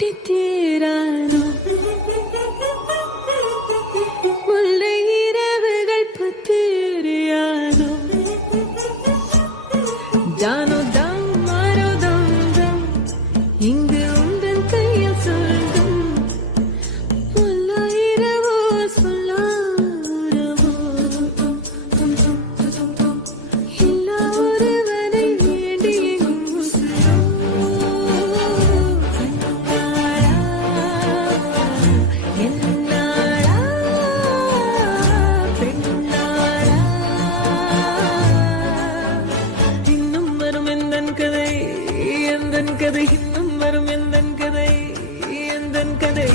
கெட்டி தீரானோ முல்லை இரவுகள் பத்தேறியானோ ஜானோ தம் மாரோ தம் தம் இங்கு உந்தன் கையில் சொல்லும் முல்லை இரவோ சொல்லாரவோ எல்லா ஒருவனை வேண்டி கதை இன்னும் வரும் எந்தன் கதை எந்தன் கதை